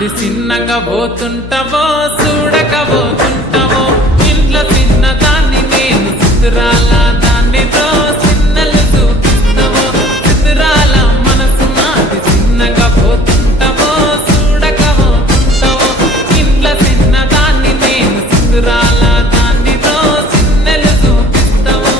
నాది చిన్నగా పోతుంటావో చూడకపోతుంటావో ఇంట్లో చిన్న దాన్ని నేను చిత్రాల దాన్ని చిన్నలు చూపిస్తావో చిత్రాల మనసు నాది చిన్నగా పోతుంటావో చూడకపోతుంటావో ఇంట్లో చిన్న దాన్ని నేను చిత్రాల దాన్ని చిన్నలు చూపిస్తావో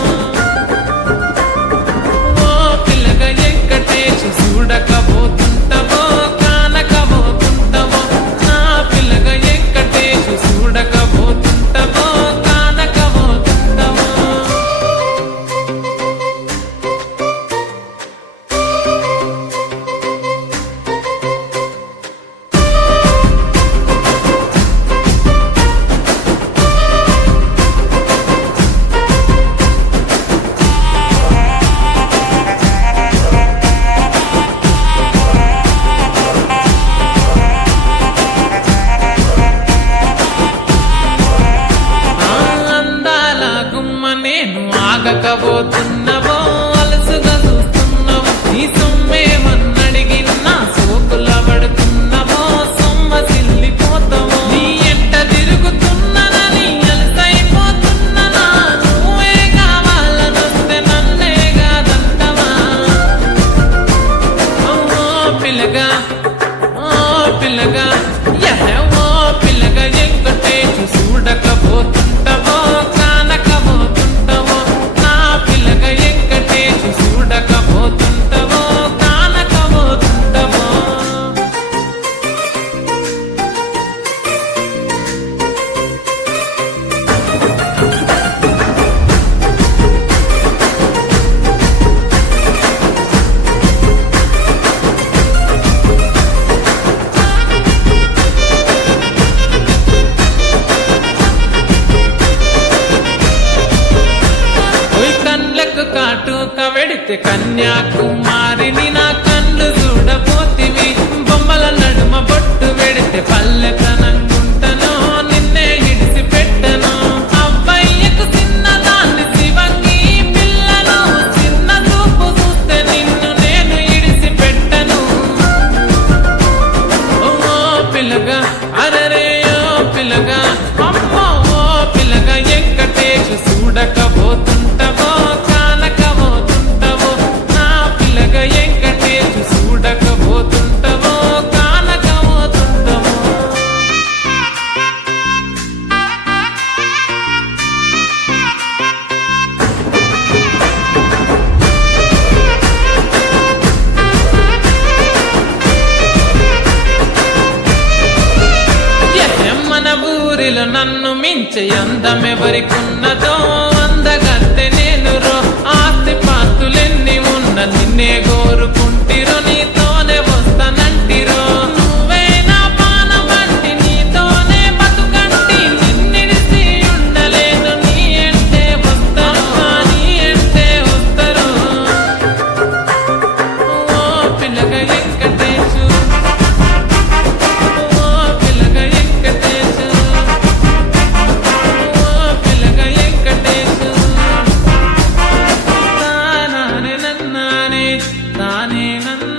ఓ పిల్లగా ఎక్కటేసి చూడకపోతుంటావో కానకపోతుంటావో నా పిల్లగా ఎక్కటేసి చూడకపోతుంటావో కానకపోతుంటావో అందాల గుమ్మ నేను ఆగకపోతున్నావో అలసుగా చూస్తున్నావో నీ సొమ్మేమన్నడిగినా సోకుల పడుతున్నావో సొమ్మ సిల్లిపోతావో నీ ఎంట తిరుగుతున్నానని అలసైపోతున్నానా నువ్వే కావాలనొస్తే నన్నే కాదంటవా ఓ పిల్లగా ఓ పిల్లగా ఓ పిల్లగా ఎక్కటేసి చూడకపోతుంటావో కానకపోతుంటావో నా పిల్లగా ఎక్కటేసి చూడకపోతుంటావో కానకపోతుంటావో ఓయ్ కండ్లకు కాటుక వెడితే కన్యాకుమారిని నా కళ్ళు చూడపోతివి బొమ్మల నడుమ బొట్టు వెడితే పల్లెతనంగుంటను నిన్నే ఇడిసి పెట్టను అవ్వయ్యకు చిన్నదాన్ని శివంగి పిల్లను చిన్న చూపు చూస్తే నిన్ను నేను ఇడిసి పెట్టను ఓ పిల్లగా అరరే ఓ పిల్లగా అమ్మో ఓ పిల్లగా ఎక్కటేసి చూడకపోతుంటావో కానకపోతుంటావో నా పిల్లగా ఎక్కటేసి చూడకపోతుంటావో కానకపోతుంటావో మన ఊరిలో నన్ను మించే అందమెవరికున్నదో అందగత్తె నేను రో ఆస్తి పాస్తులెన్ని ఉన్న నిన్నే కోరుకుంటిరో నీతోనే వస్తానంటిరో నువ్వే నా పానమంటి నీతోనే బతుకంటి నిన్నిడిసి ఉండలేదు నీ అంటే వస్తారు నీ అంటే వస్తారు ఓ పిల్లగా ఎక్కటేసు ఓ పిల్లగా ఎక్కటేసు ఓ పిల్లగా ఎక్కటేసు తానే నన్నానే తానే నన్న